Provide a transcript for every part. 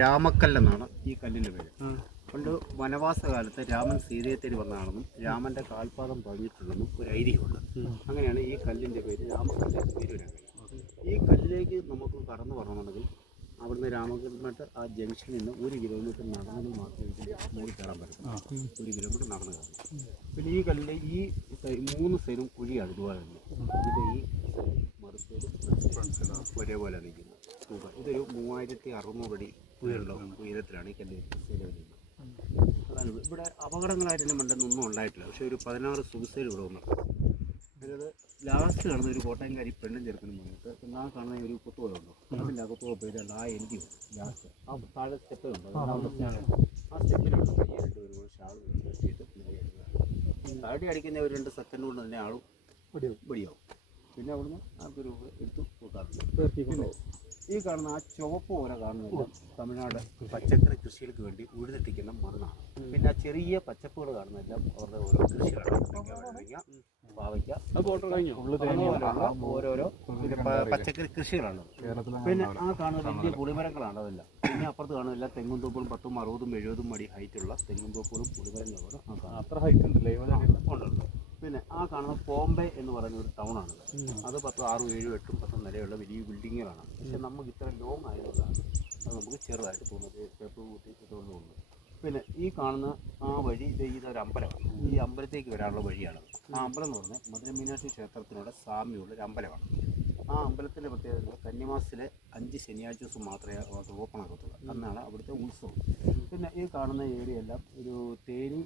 രാമക്കല്ലെന്നാണ് ഈ കല്ലിൻ്റെ പേര്. പണ്ട് വനവാസകാലത്ത് രാമൻ സീതയെ തേടി വന്നതാണെന്നും രാമൻ്റെ കാൽപാദം പതിഞ്ഞിട്ടുണ്ടെന്നും ഒരു ഐതിഹ്യമുണ്ട്. അങ്ങനെയാണ് ഈ കല്ലിൻ്റെ പേര് രാമക്കല്ല് എന്ന് പേര് വരാൻ കഴിയും. ഈ കല്ലിലേക്ക് നമുക്ക് കടന്നു പറയണമെങ്കിൽ അവിടുന്ന് രാമകൽമഠ ആ ജംഗ്ഷനിൽ നിന്ന് 1 കിലോമീറ്റർ നടന്നെങ്കിൽ മാത്രമേ മേടി കയറാൻ പറ്റും. 1 കിലോമീറ്റർ നടന്നു കയറും. പിന്നെ ഈ കല്ലിൻ്റെ ഈ 3 സൈഡും കുഴിയാണ്. ഇതുപോലെ തന്നെ ഇത് ഈ മറുസൈഡ് ഒരേപോലെ നിൽക്കുന്നത്. ഇതൊരു 3600 അടി ഉയരത്തിലാണ് ഈ കല്ല് നിൽക്കുന്നത്. അതാണ് ഇവിടെ അപകടങ്ങളായിട്ട് മണ്ടൊന്നും ഉണ്ടായിട്ടില്ല. പക്ഷേ ഒരു 16 സൂസൈഡ് ഇവിടെ വന്നു. അതായത് ലാസ്റ്റ് കാണുന്ന ഒരു കോട്ടയംകാരി പെണ്ണും ചെറുക്കനും വന്നിട്ട് പിന്നെ ആ കാണുന്ന ഒരു കുത്തുപോലുണ്ടോ, അതിൻ്റെ ആ കുത്തുപോ പോയിട്ട് ആ എൻഡി ലാസ്റ്റ് ആ താഴെ സ്റ്റെപ്പുണ്ട്. ആ സ്റ്റെപ്പിലാണ് കയ്യായിട്ട് ഒരു ഷാൾ കെട്ടിയിട്ട് താടി അടിക്കുന്ന ഒരു 2 സെക്കൻഡ് കൊണ്ട് തന്നെ ആളും പിടിയാവും. പിന്നെ അവിടുന്ന് ആൾക്കൊരു എടുത്ത് കൂട്ടാറുണ്ട്. ഈ കാണുന്ന ആ ചുവപ്പ് പോലെ കാണുന്നത് തമിഴ്നാട് പച്ചക്കറി കൃഷികൾക്ക് വേണ്ടി ഉഴുതെത്തിക്കുന്ന മണ്ണാണ്. പിന്നെ ആ ചെറിയ പച്ചപ്പുകൾ കാണുന്നതെല്ലാം അവരുടെ ഓരോ കൃഷികളാണ്. പാവയ്ക്ക, ഓരോരോ പച്ചക്കറി കൃഷികളാണ്. പിന്നെ ആ കാണുന്ന വലിയ പുളിമരങ്ങളാണ് അതെല്ലാം. പിന്നെ അപ്പുറത്ത് കാണുന്നില്ല തെങ്ങും തോപ്പുകളും 10, 60, 70 അടി ഹൈറ്റുള്ള തെങ്ങും തോപ്പുകളും പുളിമരങ്ങളാണ്. അത്ര ഹൈറ്റ് ഉണ്ടല്ലേ ഉണ്ട്. പിന്നെ ആ കാണുന്ന ബോംബെ എന്ന് പറയുന്ന ഒരു ടൗണാണ്. അത് 10, 6, 7, 8, 10 നിലയുള്ള വലിയ ബിൽഡിങ്ങുകളാണ്. പക്ഷെ നമുക്ക് ഇത്ര ലോങ് ആയതുകൊണ്ടാണ് അത് നമുക്ക് ചെറുതായിട്ട് തോന്നുന്നത്. സ്റ്റെപ്പ് കൂട്ടി തോന്നുന്നുണ്ട്. പിന്നെ ഈ കാണുന്ന ആ വഴി ഇതൊരു അമ്പലമാണ്. ഈ അമ്പലത്തേക്ക് വരാനുള്ള വഴിയാണ്. ആ അമ്പലം എന്ന് പറഞ്ഞാൽ മധുര മീനാക്ഷി ക്ഷേത്രത്തിനോട് സാമ്യമുള്ള ഒരു അമ്പലമാണ്. ആ അമ്പലത്തിൻ്റെ പ്രത്യേകത കന്നിമാസത്തിലെ 5 ശനിയാഴ്ച ദിവസം മാത്രമേ അത് ഓപ്പൺ ആകത്തുള്ളൂ. അന്നാണ് അവിടുത്തെ ഉത്സവം. പിന്നെ ഈ കാണുന്ന ഏരിയ എല്ലാം ഒരു തേനി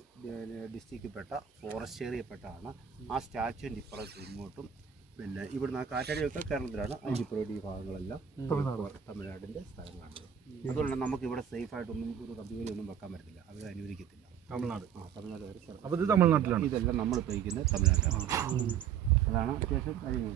ഡിസ്ട്രിക്റ്റിൽപ്പെട്ട ഫോറസ്റ്റ് ഏരിയപ്പെട്ടാണ്. ആ സ്റ്റാച്യുവിൻ്റെ ഇപ്പുറത്ത് ഇങ്ങോട്ടും പിന്നെ ഇവിടുന്ന് ആ കാറ്റാടിയൊക്കെ കേരളത്തിലാണ്. അതിൻ്റെ ഇപ്പുറം ഈ ഭാഗങ്ങളെല്ലാം തമിഴ്നാടിൻ്റെ സ്ഥലങ്ങളാണ്. അതുകൊണ്ട് നമുക്ക് ഇവിടെ സേഫായിട്ടൊന്നും ഒരു കമ്പ്യൂട്ടറൊന്നും വെക്കാൻ പറ്റത്തില്ല. അവർ അനുവദിക്കത്തില്ല. തമിഴ്നാട് വരെ സ്ഥലം. ഇതെല്ലാം നമ്മൾ ഉപയോഗിക്കുന്നത് തമിഴ്നാട്ടിലാണ്. അതാണ് അത്യാവശ്യം കാര്യങ്ങൾ.